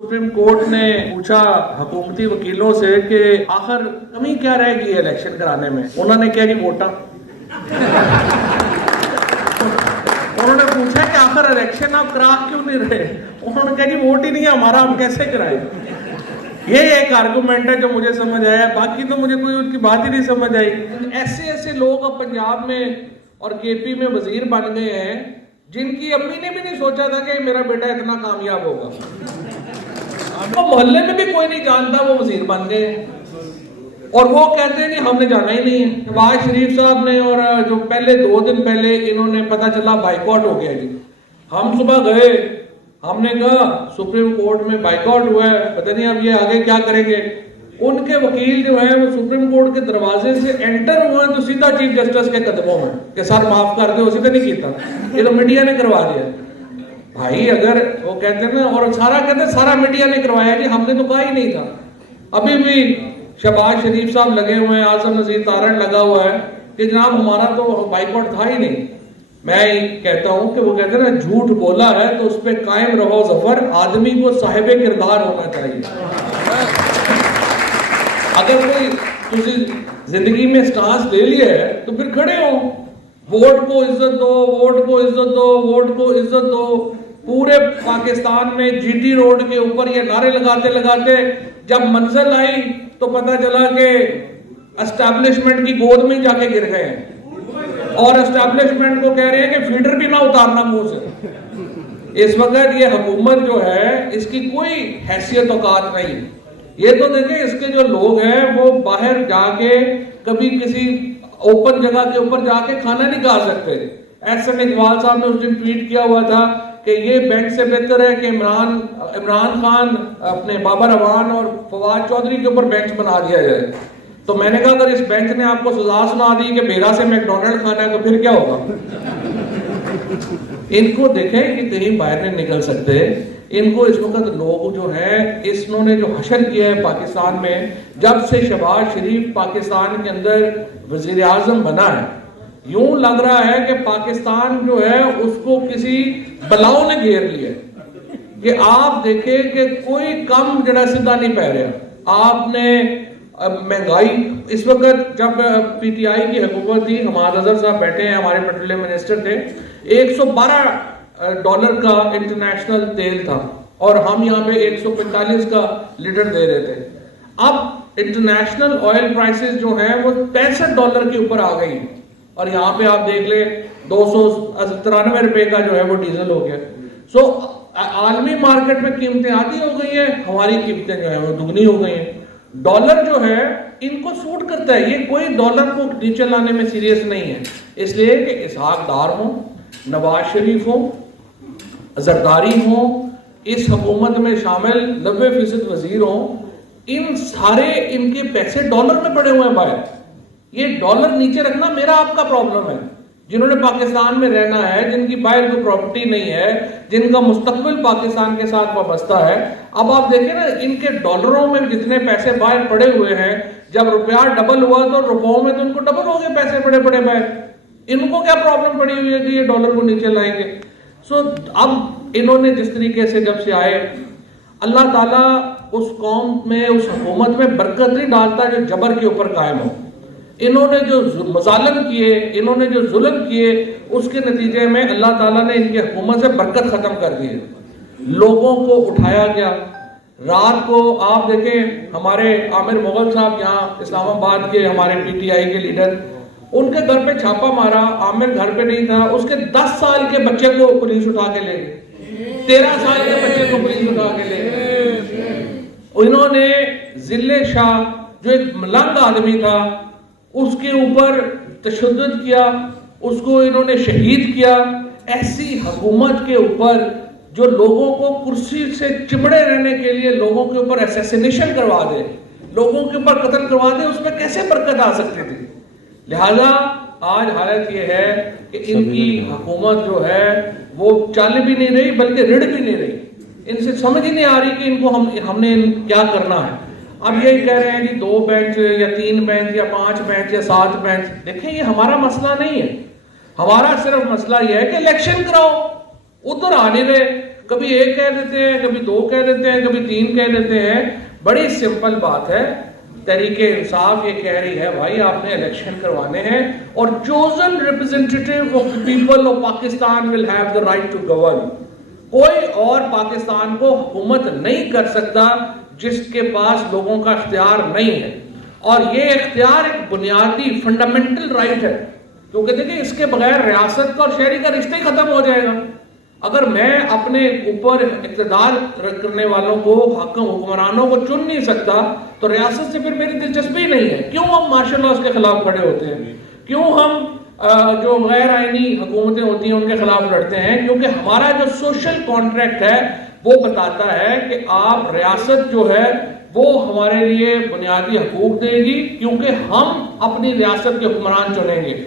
Supreme court ने पूछा हुकूमती वकीलों से कि आखिर कमी क्या रहेगी इलेक्शन कराने में। उन्होंने क्या जी वोटा। उन्होंने पूछा कि आखिर इलेक्शन आप करा क्यों नहीं रहे। उन्होंने कहा जी वोट ही नहीं है हमारा, हम कैसे कराएं। ये एक आर्गुमेंट है जो मुझे समझ आया, बाकी तो मुझे कोई उनकी बात ही नहीं समझ आई। ऐसे ऐसे लोग अब पंजाब में और केपी में वजीर बन गए हैं जिनकी अम्मी ने भी नहीं सोचा था कि मेरा बेटा इतना कामयाब होगा। तो मोहल्ले में भी कोई नहीं जानता, वो वजीर बन गए और वो कहते हैं नहीं हमने जाना ही नहीं है। नवाज शरीफ साहब ने और जो पहले 2 दिन पहले इन्होंने पता चला बाइकआउट हो गया जी। हम सुबह गए, हमने कहा सुप्रीम कोर्ट में बाइकआउट हुआ है, पता नहीं अब ये आगे क्या करेंगे। उनके वकील जो है वो सुप्रीम कोर्ट के दरवाजे से एंटर हुए तो सीधा चीफ जस्टिस के कदमों में कि सर माफ कर दो, उसी तो नहीं किया, ये तो मीडिया ने करवा दिया। भाई अगर वो कहते हैं ना, और सारा कहते हैं सारा मीडिया ने करवाया जी, हमने तो कहा ही नहीं था। अभी भी शहबाज शरीफ साहब लगे हुए हैं, आजम नजीर तारण लगा हुआ है कि जनाब हमारा तो बाइकआउट था ही नहीं। मैं कहता हूं कि वो कहते हैं ना झूठ बोला है तो उस पर कायम रहो जफर, आदमी को साहिब किरदार होना चाहिए। अगर कोई तुझे जिंदगी में स्टांस ले लिया है तो फिर खड़े हो, वोट को इज्जत दो, वोट को इज्जत दो, वोट को इज्जत दो। पूरे पाकिस्तान में जीटी रोड के ऊपर ये नारे लगाते लगाते जब मंजिल आई तो पता चला कि एस्टैब्लिशमेंट की गोद में जाके गिर गए हैं और एस्टैब्लिशमेंट को कह रहे हैं कि फीडर भी ना उतारना मुंह से। इस वक्त ये हुकूमत जो है इसकी कोई हैसियत औकात नहीं। ये तो देखें इसके जो लोग हैं वो बाहर जाके कभी किसी ओपन जगह के ऊपर जाके खाना नहीं खा सकते। एहसन इकबाल साहब ने उस दिन ट्वीट किया हुआ था कि ये बेंच से बेहतर है कि इमरान खान अपने बाबर अवान और फवाद चौधरी के ऊपर बेंच बना दिया जाए। तो मैंने कहा अगर इस बेंच ने आपको सजा सुना दी कि बेरा से मैकडोनल्ड खाना है तो फिर क्या होगा। इनको देखें कि कहीं बाहर नहीं निकल सकते। इनको इस वक्त लोग जो है इन्होंने जो हशर किया है पाकिस्तान में, जब से शहबाज शरीफ पाकिस्तान के अंदर वजीर आजम बना है, यूं लग रहा है कि पाकिस्तान जो है उसको किसी बलाओं ने घेर लिया कि आप देखें कि कोई कम जरा सीधा नहीं पै रहा। आपने महंगाई इस वक्त जब पीटीआई की हुकूमत थी, हमाद अजहर साहब बैठे हैं, हमारे पेट्रोलियम मिनिस्टर थे, $112 का इंटरनेशनल तेल था और हम यहाँ पे 145 का लीटर दे रहे थे। अब इंटरनेशनल ऑयल प्राइसेस जो है वो $65 के ऊपर आ गई और यहाँ पे आप देख ले 293 रुपए का जो है वो डीजल हो गया। सो आलमी मार्केट में कीमतें आधी हो गई है, हमारी कीमतें जो है वो दुगनी हो गई हैं। डॉलर जो है इनको सूट करता है, ये कोई डॉलर को नीचे लाने में सीरियस नहीं है। इसलिए कि इसहाक डार हो, नवाज शरीफ हो, जरदारी हो, इस हुकूमत में शामिल 90% वजीर हो, इन सारे इनके पैसे डॉलर में पड़े हुए हैं बाहर। ये डॉलर नीचे रखना मेरा आपका प्रॉब्लम है। जिन्होंने पाकिस्तान में रहना है, जिनकी बाहर कोई प्रॉपर्टी नहीं है, जिनका मुस्तकबिल पाकिस्तान के साथ वाबस्ता है, अब आप देखें ना इनके डॉलरों में जितने पैसे बाहर पड़े हुए हैं, जब रुपया डबल हुआ तो रुपयों में तो उनको डबल हो गए पैसे पड़े पड़े बाहर। इनको क्या प्रॉब्लम पड़ी हुई है कि ये डॉलर को नीचे लाएंगे। सो अब इन्होंने जिस तरीके से जब से आए, अल्लाह ताला उस कौम में, उस हुकूमत में बरकत नहीं डालता जो जबर के ऊपर कायम हो। इन्होंने जो मजालिम किए, इन्होंने जो जुल्म किए, उसके नतीजे में अल्लाह ताला ने इनकी हुकूमत से बरकत खत्म कर दी है। लोगों को उठाया गया। रात को आप देखें हमारे आमिर मुगल साहब यहाँ इस्लामाबाद के हमारे पीटीआई के लीडर, उनके घर पे छापा मारा, आमिर घर पे नहीं था, उसके 10 साल के बच्चे को पुलिस उठा के ले गई, 13 साल के बच्चे को पुलिस उठा के ले गई। इन्होंने जिले शाह जो एक मलंग आदमी था उसके ऊपर तशद्दुद किया, उसको इन्होंने शहीद किया। ऐसी हुकूमत के ऊपर जो लोगों को कुर्सी से चिमड़े रहने के लिए लोगों के ऊपर असैसिनेशन करवा दे, लोगों के ऊपर कत्ल करवा दे, उसमें कैसे बरकत आ सकती थी। लिहाजा आज हालत ये है कि इनकी हुकूमत जो है वो चल भी नहीं रही बल्कि रिड़ भी नहीं रही। इनसे समझ ही नहीं आ रही कि इनको हमने क्या करना है। अब यही कह रहे हैं कि 2 बेंच या 3 बेंच या 5 बेंच या 7 बेंच। देखें ये हमारा मसला नहीं है, हमारा सिर्फ मसला ये है कि इलेक्शन कराओ। उधर आने रहे, کبھی ایک کہہ دیتے ہیں، کبھی دو کہہ دیتے ہیں، کبھی تین کہہ دیتے ہیں. بڑی سمپل بات ہے. تحریک انصاف یہ کہہ رہی ہے بھائی آپ نے الیکشن کروانے ہیں اور chosen representative of the people of Pakistan will have the right to govern. کوئی اور پاکستان کو حکومت نہیں کر سکتا جس کے پاس لوگوں کا اختیار نہیں ہے. اور یہ اختیار ایک بنیادی فنڈامنٹل رائٹ ہے، کیونکہ دیکھیں اس کے بغیر ریاست کا اور شہری کا رشتہ ہی ختم ہو جائے گا. اگر میں اپنے اوپر اقتدار کرنے والوں کو، حکمرانوں کو چن نہیں سکتا تو ریاست سے پھر میری دلچسپی نہیں ہے. کیوں ہم مارشل لاز کے خلاف کھڑے ہوتے ہیں؟ کیوں ہم جو غیر آئینی حکومتیں ہوتی ہیں ان کے خلاف لڑتے ہیں؟ کیونکہ ہمارا جو سوشل کانٹریکٹ ہے وہ بتاتا ہے کہ آپ ریاست جو ہے وہ ہمارے لیے بنیادی حقوق دے گی، کیونکہ ہم اپنی ریاست کے حکمران چنیں گے.